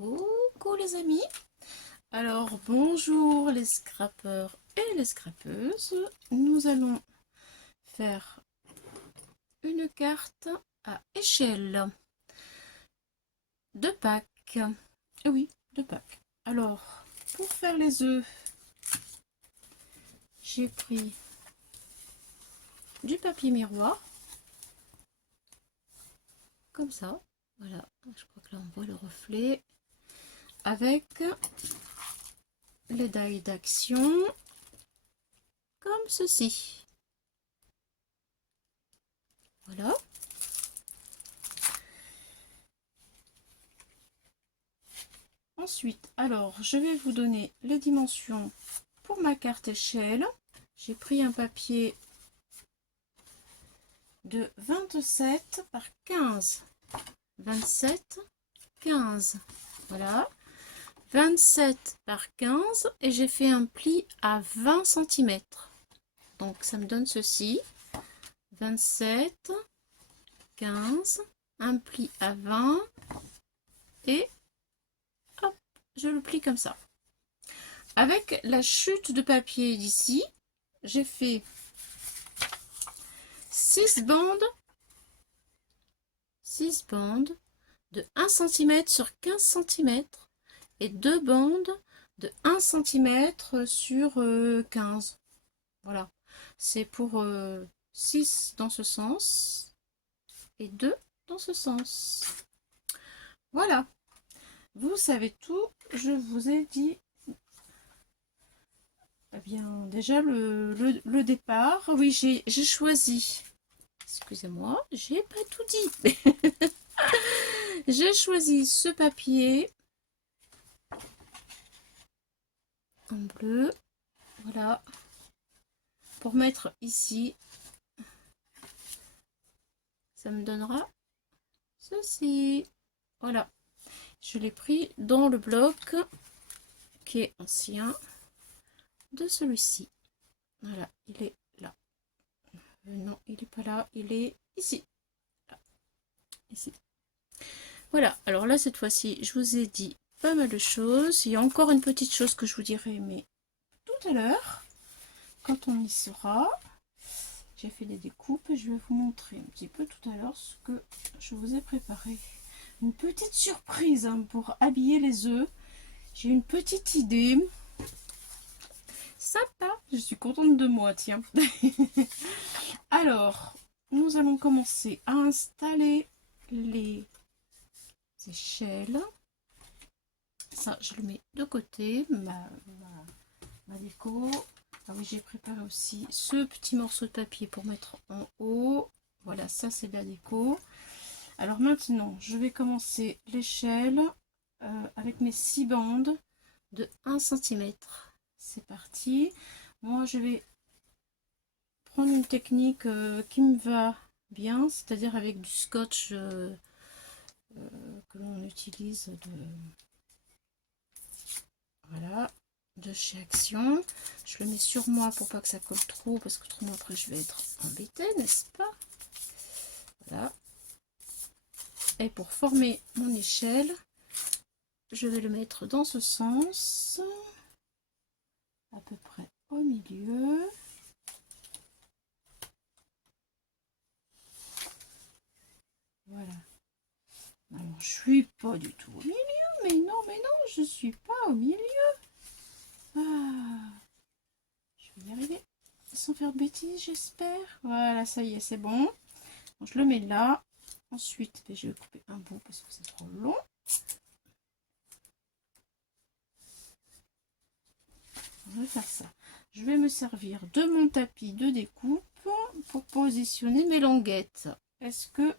Coucou les amis. Alors bonjour les scrappeurs et les scrappeuses. Nous allons faire une carte à échelle de Pâques. Oui, de Pâques. Alors pour faire les œufs, j'ai pris du papier miroir comme ça. Voilà, je crois que là on voit le reflet avec les dailles d'action comme ceci. Voilà. Ensuite, alors, je vais vous donner les dimensions pour ma carte échelle. J'ai pris un papier de 27 par 15. 27, 15. Voilà. 27 par 15 et j'ai fait un pli à 20 cm. Donc, ça me donne ceci. 27, 15, un pli à 20 et hop, je le plie comme ça. Avec la chute de papier d'ici, j'ai fait 6 bandes de 1 cm sur 15 cm et 2 bandes de 1 cm sur 15. Voilà, c'est pour 6 dans ce sens et 2 dans ce sens. Voilà, vous savez tout, je vous ai dit. Eh bien, déjà le départ, oui, j'ai choisi. Excusez-moi, j'ai pas tout dit. J'ai choisi ce papier en bleu, voilà, pour mettre ici. Ça me donnera ceci. Voilà, je l'ai pris dans le bloc qui est ancien de celui-ci. Voilà, il est là. Non, il n'est pas là, il est ici. Là, ici. Voilà, alors là, cette fois-ci, je vous ai dit pas mal de choses. Il y a encore une petite chose que je vous dirai, mais tout à l'heure, quand on y sera. J'ai fait des découpes et je vais vous montrer un petit peu tout à l'heure ce que je vous ai préparé. Une petite surprise hein, pour habiller les œufs. J'ai une petite idée. Sympa, je suis contente de moi, tiens. Alors, nous allons commencer à installer les échelles. Ça, je le mets de côté, ma déco. Ah oui, j'ai préparé aussi ce petit morceau de papier pour mettre en haut. Voilà, ça c'est de la déco. Alors maintenant, je vais commencer l'échelle avec mes 6 bandes de 1 cm. C'est parti. Moi, je vais prendre une technique qui me va bien, c'est-à-dire avec du scotch que l'on utilise voilà, de chez Action. Je le mets sur moi pour pas que ça colle trop, parce que autrement après je vais être embêtée, n'est-ce pas? Voilà. Et pour former mon échelle, je vais le mettre dans ce sens, à peu près au milieu. Voilà. Alors, je suis pas du tout au milieu, mais non, je suis pas au milieu. Ah, je vais y arriver sans faire de bêtises, j'espère. Voilà, ça y est, c'est bon. Donc, je le mets là. Ensuite, je vais couper un bout parce que c'est trop long. On va faire ça. Je vais me servir de mon tapis de découpe pour positionner mes languettes. Est-ce que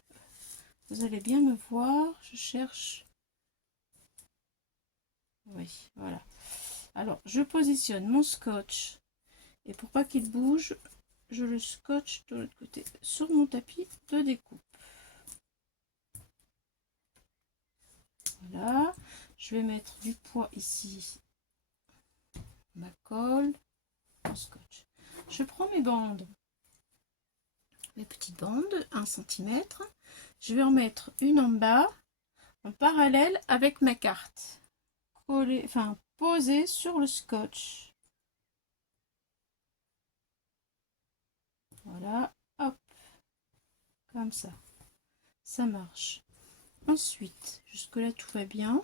vous allez bien me voir? Je cherche. Oui, voilà. Alors, je positionne mon scotch. Et pour pas qu'il bouge, je le scotche de l'autre côté sur mon tapis de découpe. Voilà. Je vais mettre du poids ici. Ma colle. Mon scotch. Je prends mes bandes. Mes petites bandes, 1 cm. Je vais en mettre une en bas, en parallèle avec ma carte. Coller, enfin poser sur le scotch. Voilà, hop, comme ça marche. Ensuite, jusque là tout va bien.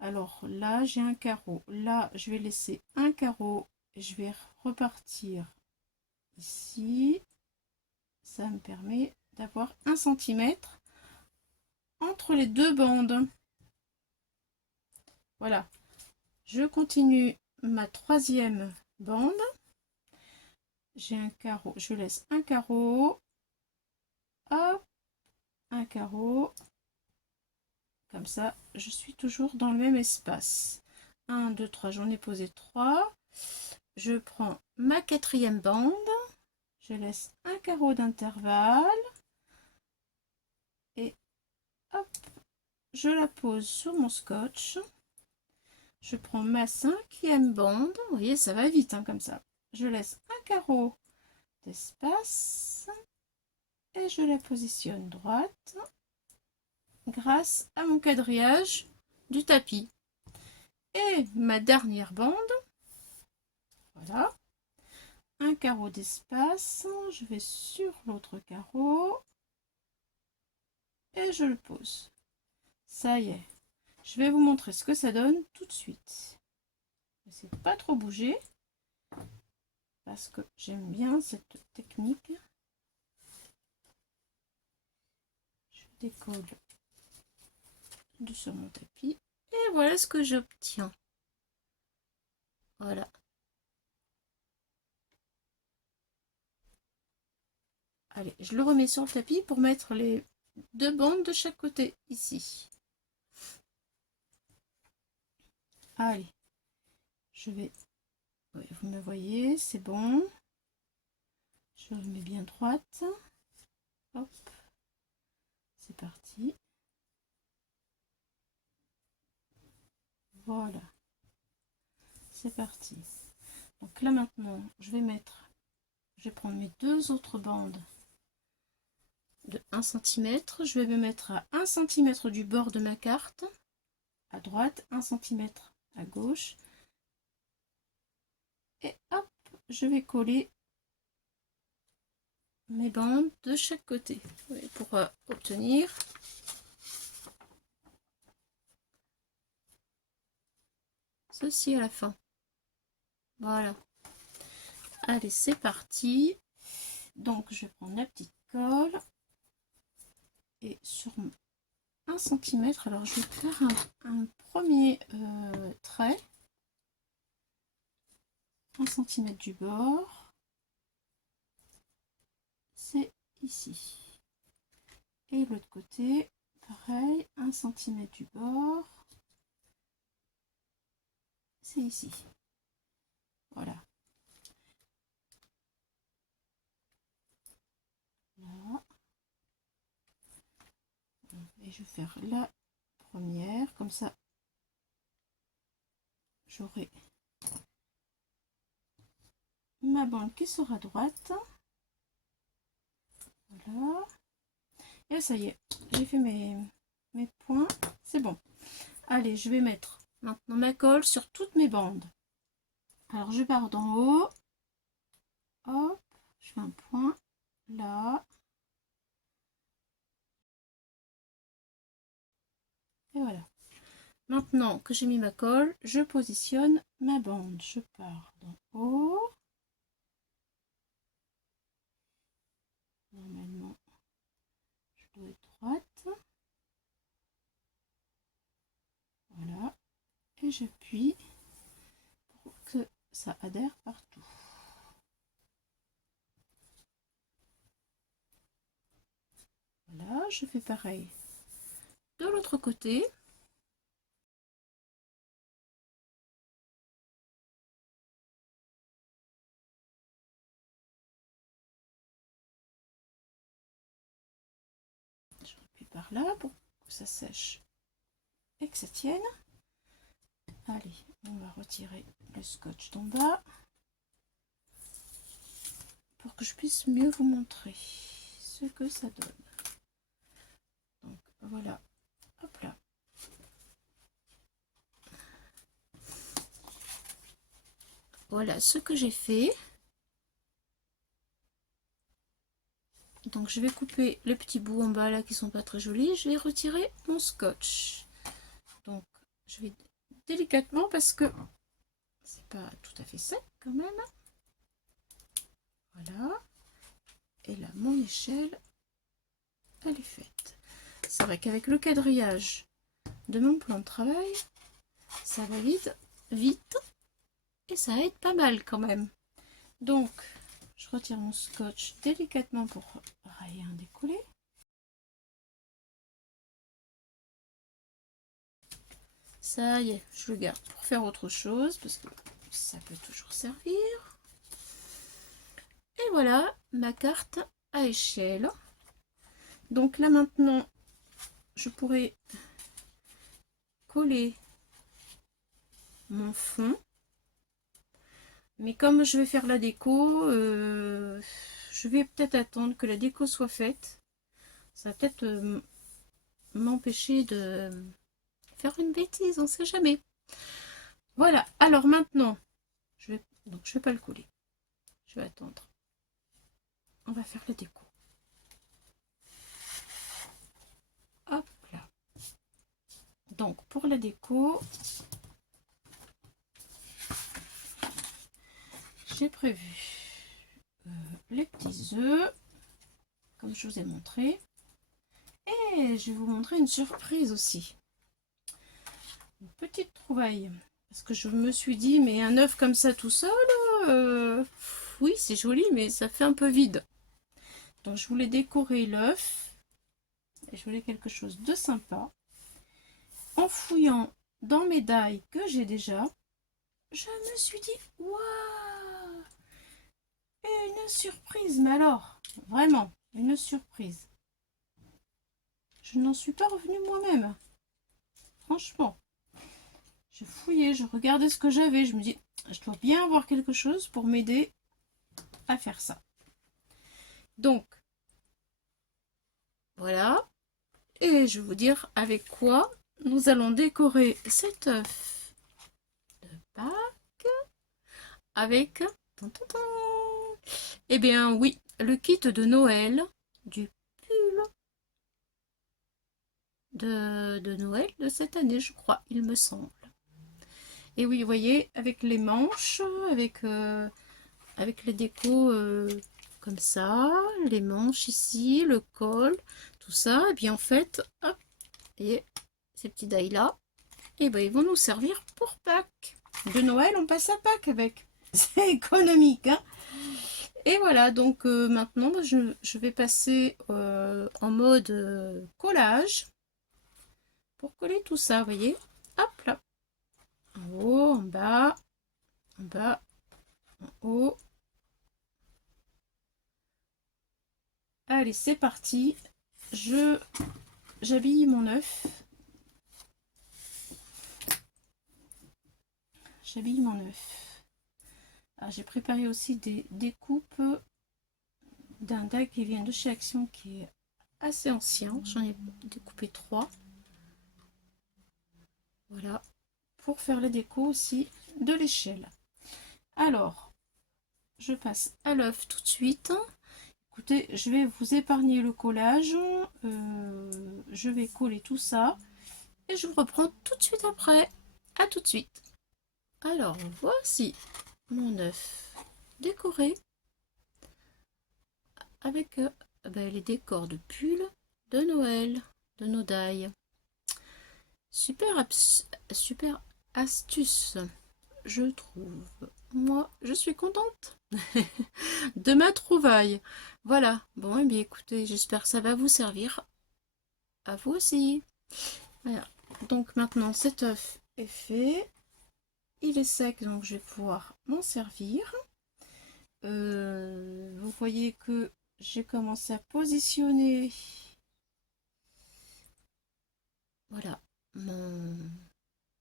Alors là j'ai un carreau, là je vais laisser un carreau et je vais repartir ici. Ça me permet d'avoir 1 cm entre les deux bandes. Voilà, je continue ma troisième bande. J'ai un carreau, je laisse un carreau, hop, un carreau, comme ça je suis toujours dans le même espace. 1 2 3, j'en ai posé 3. Je prends ma quatrième bande, je laisse un carreau d'intervalle et hop, je la pose sur mon scotch. Je prends ma cinquième bande, vous voyez ça va vite hein, comme ça. Je laisse un carreau d'espace et je la positionne droite grâce à mon quadrillage du tapis. Et ma dernière bande, voilà, un carreau d'espace, je vais sur l'autre carreau et je le pose. Ça y est, je vais vous montrer ce que ça donne tout de suite. N'essayez de pas trop bouger parce que j'aime bien cette technique. Je décolle de sur mon tapis et voilà ce que j'obtiens. Voilà. Allez, je le remets sur le tapis pour mettre les deux bandes de chaque côté ici. Allez, je vais, oui, vous me voyez, c'est bon. Je remets bien droite. Hop, c'est parti. Voilà, c'est parti. Donc là maintenant, je vais prendre mes deux autres bandes de 1 cm. Je vais me mettre à 1 cm du bord de ma carte, à droite, 1 cm à gauche. Et hop, je vais coller mes bandes de chaque côté pour obtenir ceci à la fin. Voilà. Allez, c'est parti. Donc, je vais prendre la petite colle et sur 1 cm, alors je vais faire un premier trait. 1 cm du bord. C'est ici. Et l'autre côté, pareil, 1 cm du bord. C'est ici. Voilà. Là. Et je vais faire la première, comme ça j'aurai ma bande qui sera droite. Voilà. Et ça y est, j'ai fait mes points. C'est bon. Allez, je vais mettre maintenant ma colle sur toutes mes bandes. Alors je pars d'en haut. Hop, je fais un point là. Et voilà. Maintenant que j'ai mis ma colle, je positionne ma bande. Je pars d'en haut. Normalement, je dois être droite. Voilà. Et j'appuie pour que ça adhère partout. Voilà, je fais pareil de l'autre côté. J'appuie par là pour que ça sèche et que ça tienne. Allez, on va retirer le scotch d'en bas pour que je puisse mieux vous montrer ce que ça donne. Donc voilà, Hop là. Voilà ce que j'ai fait. Donc je vais couper les petits bouts en bas là qui sont pas très jolis. Je vais retirer mon scotch. Donc je vais délicatement parce que c'est pas tout à fait sec quand même. Voilà. Et là mon échelle, elle est faite. C'est vrai qu'avec le quadrillage de mon plan de travail, ça valide vite et ça aide pas mal quand même. Donc je retire mon scotch délicatement pour rien décoller. Ça y est, je le garde pour faire autre chose parce que ça peut toujours servir. Et voilà ma carte à échelle. Donc là maintenant, je pourrais coller mon fond. Mais comme je vais faire la déco, je vais peut-être attendre que la déco soit faite. Ça va peut-être m'empêcher de faire une bêtise, on ne sait jamais. Voilà, alors maintenant, je vais pas le coller. Je vais attendre. On va faire la déco. Hop là. Donc pour la déco, j'ai prévu les petits œufs, comme je vous ai montré. Et je vais vous montrer une surprise aussi. Une petite trouvaille. Parce que je me suis dit, mais un œuf comme ça tout seul, oui c'est joli, mais ça fait un peu vide. Donc je voulais décorer l'œuf. Et je voulais quelque chose de sympa. En fouillant dans mes die que j'ai déjà, je me suis dit, waouh, une surprise. Mais alors, vraiment, une surprise. Je n'en suis pas revenue moi-même. Franchement. Je fouillais, je regardais ce que j'avais. Je me dis, je dois bien avoir quelque chose pour m'aider à faire ça. Donc, voilà. Et je vais vous dire avec quoi nous allons décorer cet œuf de Pâques. Avec... Eh bien oui, le kit de Noël du pull de Noël de cette année, je crois, il me semble. Et oui, vous voyez, avec les manches, avec les décos comme ça, les manches ici, le col, tout ça. Et bien en fait, hop, et ces petits die là, et ben ils vont nous servir pour Pâques. De Noël, on passe à Pâques avec. C'est économique, hein. Et voilà, donc maintenant, je vais passer en mode collage pour coller tout ça, vous voyez. Hop là. En haut, en bas, en haut. Allez, c'est parti. J'habille mon œuf. J'habille mon œuf. Ah, j'ai préparé aussi des découpes d'un die qui vient de chez Action qui est assez ancien. J'en ai découpé 3. Voilà. Pour faire la déco aussi de l'échelle. Alors, je passe à l'œuf tout de suite. Écoutez, je vais vous épargner le collage. Je vais coller tout ça. Et je vous reprends tout de suite après. À tout de suite. Alors, voici mon œuf décoré avec les décors de pull de Noël de nos die. Super astuce, je trouve. Moi, je suis contente de ma trouvaille. Voilà. Bon, et bien écoutez, j'espère que ça va vous servir. À vous aussi. Voilà. Donc maintenant, cet œuf est fait. Il est sec, donc je vais pouvoir m'en servir. Vous voyez que j'ai commencé à positionner voilà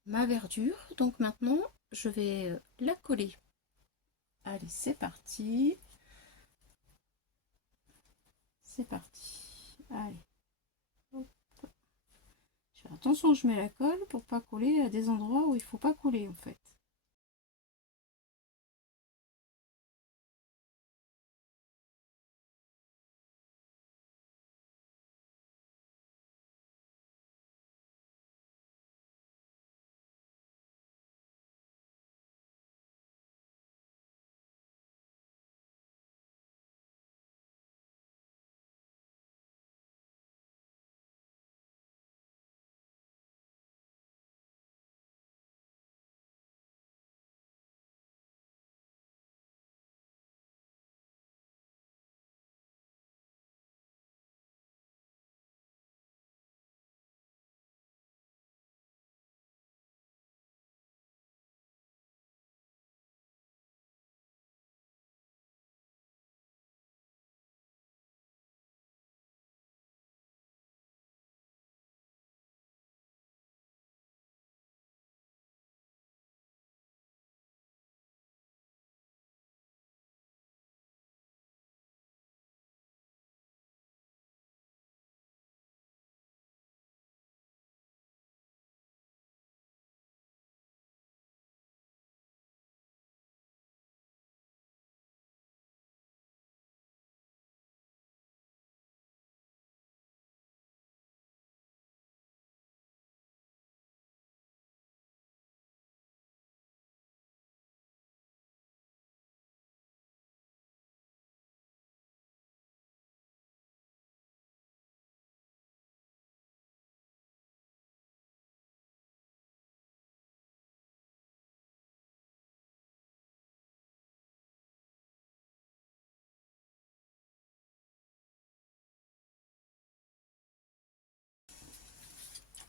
ma verdure. Donc maintenant, je vais la coller. Allez, c'est parti. C'est parti. Allez. Hop. Je fais attention, je mets la colle pour pas coller à des endroits où il faut pas coller en fait.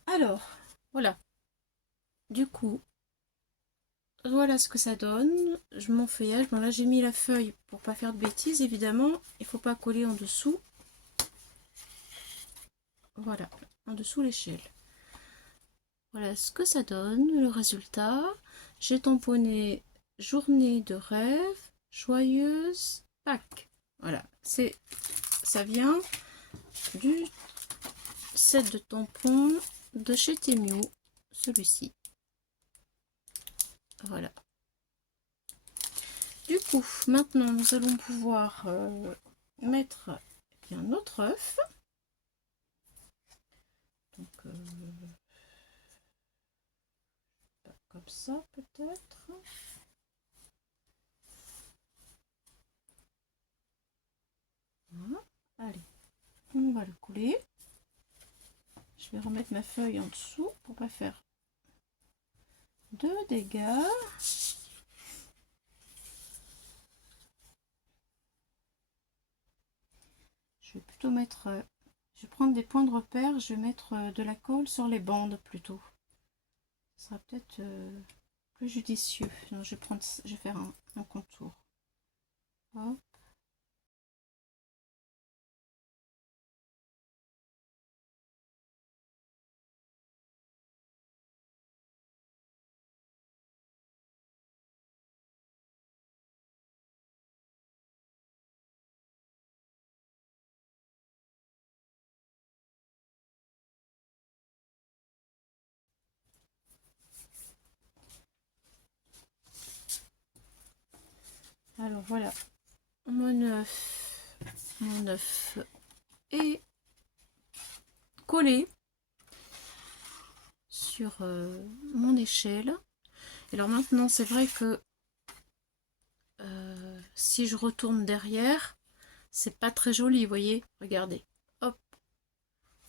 Alors, voilà. Du coup, voilà ce que ça donne. Je m'en feuillage. Bon là j'ai mis la feuille pour pas faire de bêtises évidemment. Il faut pas coller en dessous. Voilà, en dessous l'échelle. Voilà ce que ça donne, le résultat. J'ai tamponné journée de rêve, joyeuse Pâques. Voilà, ça vient du set de tampons de chez Temu, celui-ci. Voilà. Du coup, maintenant nous allons pouvoir mettre notre œuf. Donc, comme ça peut-être. Voilà. Allez, on va le couler. Je vais remettre ma feuille en dessous pour pas faire de dégâts. Je vais plutôt mettre, je vais prendre des points de repère, je vais mettre de la colle sur les bandes plutôt. Ce sera peut-être plus judicieux. Donc, je vais faire un contour. Hop. Alors voilà, mon œuf est collé sur mon échelle. Alors maintenant, c'est vrai que si je retourne derrière, c'est pas très joli, vous voyez. Regardez, hop,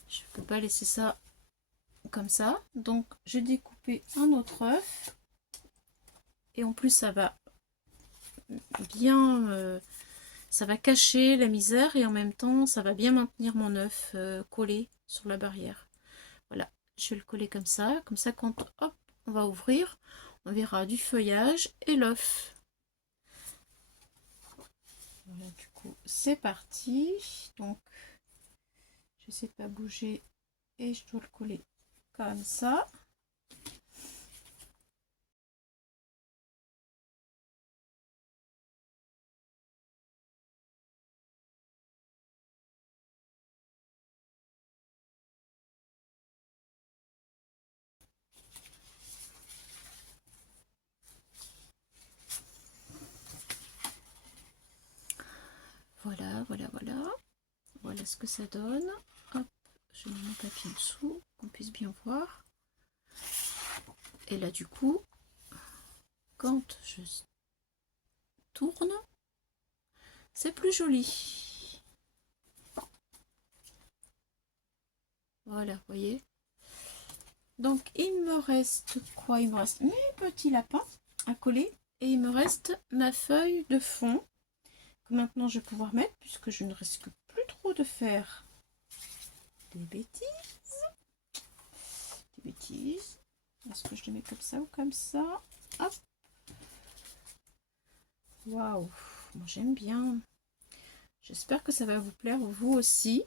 je peux pas laisser ça comme ça. Donc, j'ai découpé un autre œuf. Et en plus, ça va bien, ça va cacher la misère et en même temps, ça va bien maintenir mon œuf collé sur la barrière. Voilà, je vais le coller comme ça quand hop, on va ouvrir, on verra du feuillage et l'œuf. Voilà, du coup, c'est parti. Donc, j'essaie de pas bouger et je dois le coller comme ça. Voilà ce que ça donne. Hop, je mets mon papier en dessous, qu'on puisse bien voir. Et là, du coup, quand je tourne, c'est plus joli. Voilà, vous voyez. Donc, il me reste quoi? Il me reste mes petits lapins à coller. Et il me reste ma feuille de fond que maintenant je vais pouvoir mettre puisque je ne risque plus trop de faire des bêtises. Est-ce que je le mets comme ça ou comme ça? Hop. Waouh, moi j'aime bien. J'espère que ça va vous plaire vous aussi.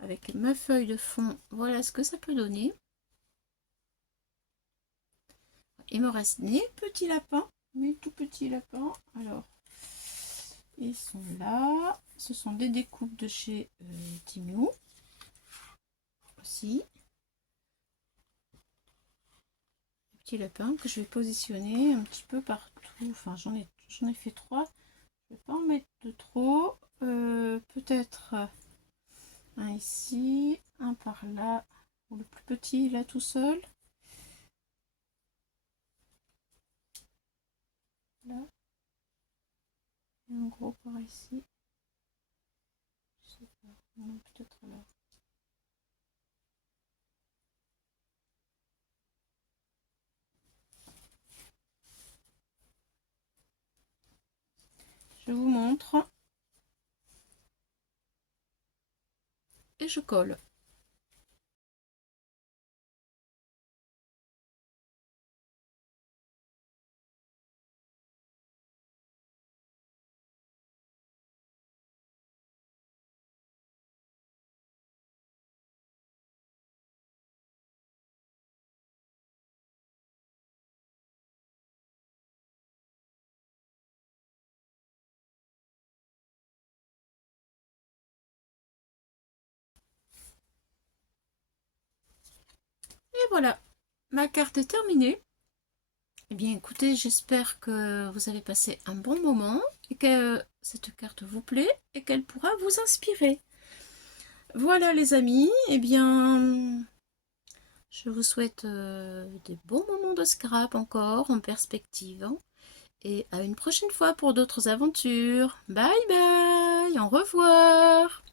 Avec ma feuille de fond, voilà ce que ça peut donner. Il me reste mes petits lapins, mes tout petits lapins. Alors, ils sont là. Ce sont des découpes de chez Timiou aussi. Des petits lapins que je vais positionner un petit peu partout. Enfin, j'en ai fait 3. Je ne vais pas en mettre de trop. Peut-être un ici, un par là. Le plus petit là tout seul. Là. Et un gros par ici. Je sais pas. Non, peut-être là. Je vous montre. Et je colle. Et voilà, ma carte est terminée. Eh bien écoutez, j'espère que vous avez passé un bon moment et que cette carte vous plaît et qu'elle pourra vous inspirer. Voilà les amis, eh bien je vous souhaite des bons moments de scrap encore en perspective. Hein, et à une prochaine fois pour d'autres aventures. Bye bye, au revoir.